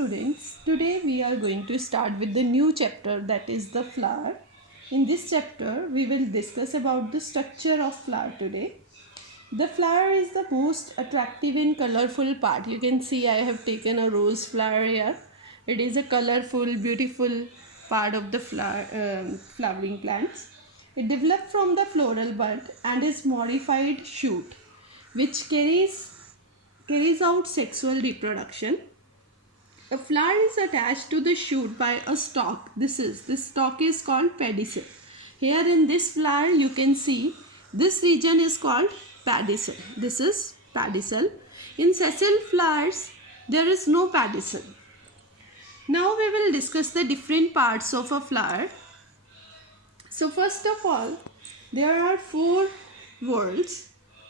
students, today we are going to start with the new chapter, that is the flower. In this chapter we will discuss about the structure of flower today. The flower is the most attractive and colorful part. You can see I have taken a rose flower here. It is a colorful, beautiful part of the flowering plants. It developed from the floral bud and is modified shoot which carries out sexual reproduction. A flower is attached to the shoot by a stalk. This stalk is called pedicel. Here in this flower you can see this region is called pedicel. This is pedicel. In sessile flowers there is no pedicel. Now we will discuss the different parts of a flower. So first of all, there are four whorls.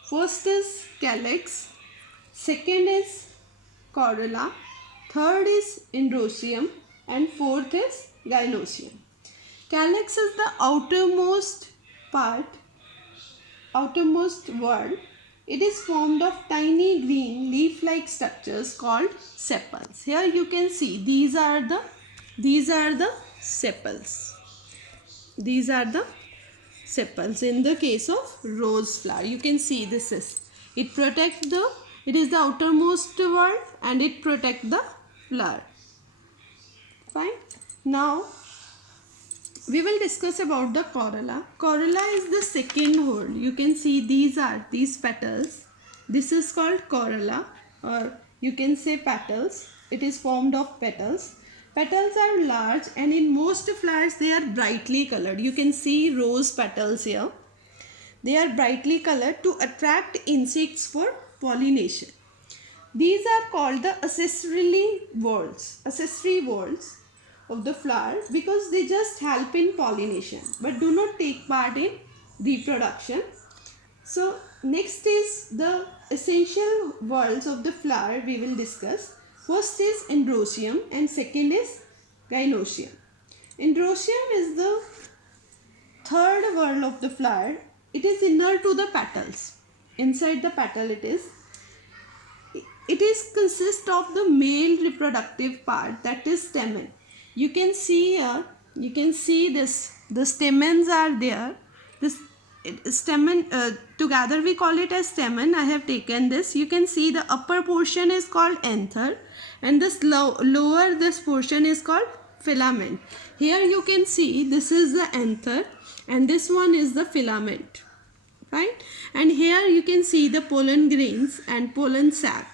First is calyx, second is corolla, third is androecium, and fourth is gynoecium. Calyx is the outermost whorl. It is formed of tiny green leaf-like structures called sepals. Here you can see these are the sepals. These are the sepals in the case of rose flower. You can see it is the outermost whorl and it protects the flower. Fine. Now we will discuss about the corolla. Corolla is the second whorl. You can see these petals. This is called corolla, or you can say petals. It is formed of petals. Petals are large and in most flowers they are brightly colored. You can see rose petals here. They are brightly colored to attract insects for pollination. These are called the accessory whorls of the flower because they just help in pollination but do not take part in reproduction. So next is the essential whorls of the flower we will discuss. First is androecium and second is gynoecium. Androecium is the third whorl of the flower. It is inner to the petals. Inside the petal it consists of the male reproductive part, that is stamen. You can see here, the stamens are there. Stamen, together we call it as stamen. I have taken this. You can see the upper portion is called anther and this lower this portion is called filament. Here you can see this is the anther and this one is the filament. Right? And here you can see the pollen grains and pollen sac.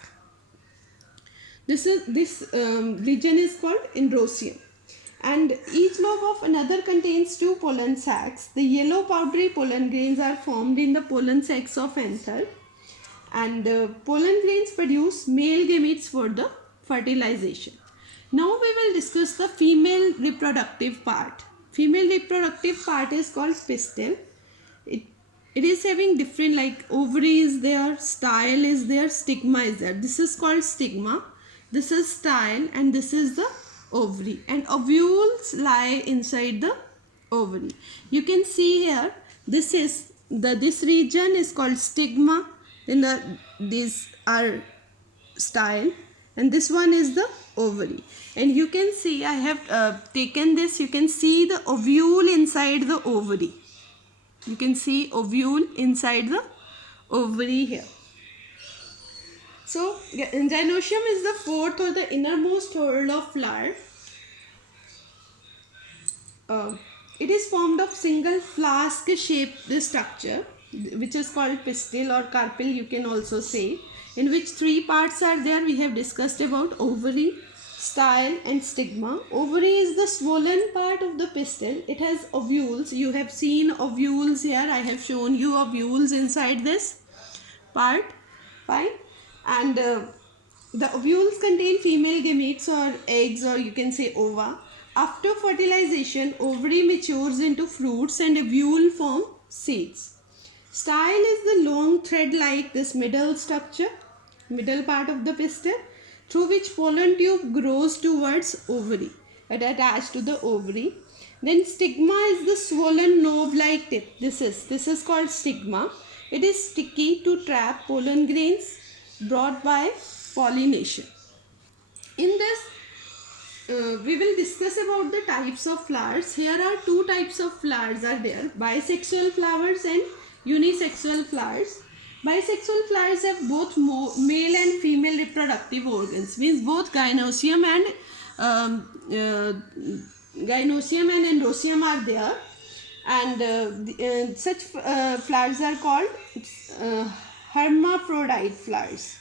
This region is called androecium. And each lobe of another contains two pollen sacs. The yellow powdery pollen grains are formed in the pollen sacs of anther. And pollen grains produce male gametes for the fertilization. Now we will discuss the female reproductive part. Female reproductive part is called pistil. It is having different, like ovary is there, style is there, stigma is there. This is called stigma. This is style and this is the ovary, and ovules lie inside the ovary. You can see here this region is called stigma, then these are style and this one is the ovary. And you can see I have taken this. You can see the ovule inside the ovary. You can see ovule inside the ovary here. So gynoecium is the fourth or the innermost whorl of flower. It is formed of single flask shaped structure which is called pistil or carpel, you can also say, in which three parts are there. We have discussed about ovary, style and stigma. Ovary is the swollen part of the pistil. It has ovules. You have seen ovules here. I have shown you ovules inside this part. Fine. And the ovules contain female gametes or eggs, or you can say ova. After fertilization, ovary matures into fruits and ovule form seeds. Style is the long thread-like this middle part of the pistil, through which pollen tube grows towards ovary, attached to the ovary. Then stigma is the swollen knob-like tip. This is called stigma. It is sticky to trap pollen grains brought by pollination. In this we will discuss about the types of flowers. Here are two types of flowers are there: bisexual flowers and unisexual flowers. Bisexual flowers have both male and female reproductive organs, means both gynoecium and androecium are there, and such flowers are called hermaphrodite flowers,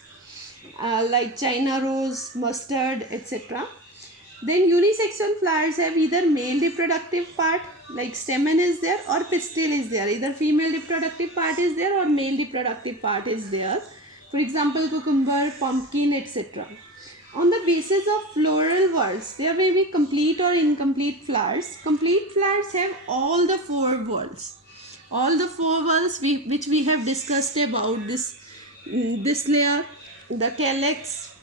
like China rose, mustard, etc. Then unisexual flowers have either male reproductive part like stamen is there, or pistil is there. Either female reproductive part is there or male reproductive part is there. For example, cucumber, pumpkin, etc. On the basis of floral whorls, there may be complete or incomplete flowers. Complete flowers have all the four whorls. All the four whorls which we have discussed about this layer, the calyx,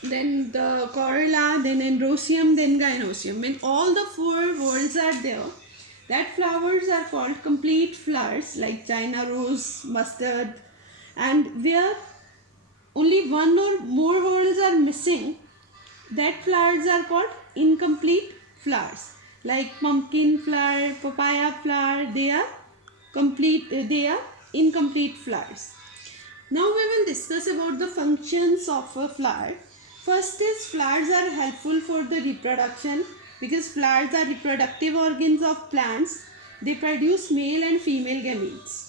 then the corolla, then androecium, then gynoecium. When all the four whorls are there, that flowers are called complete flowers like China rose, mustard. And where only one or more whorls are missing, that flowers are called incomplete flowers, like pumpkin flower, papaya flower. They are incomplete flowers. Now we will discuss about the functions of a flower. First is, flowers are helpful for the reproduction because flowers are reproductive organs of plants. They produce male and female gametes.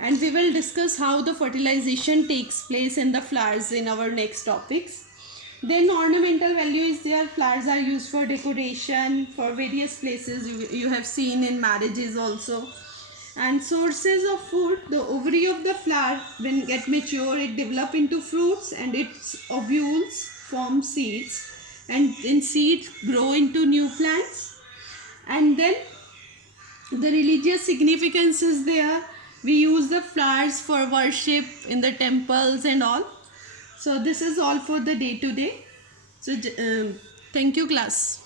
And we will discuss how the fertilization takes place in the flowers in our next topics. Then ornamental value is there. Flowers are used for decoration, for various places. You have seen in marriages also. And sources of food, the ovary of the flower, when get mature, it develop into fruits, and its ovules form seeds, and then seeds grow into new plants. And then the religious significance is there. We use the flowers for worship in the temples and all. So this is all for the day today. So thank you, class.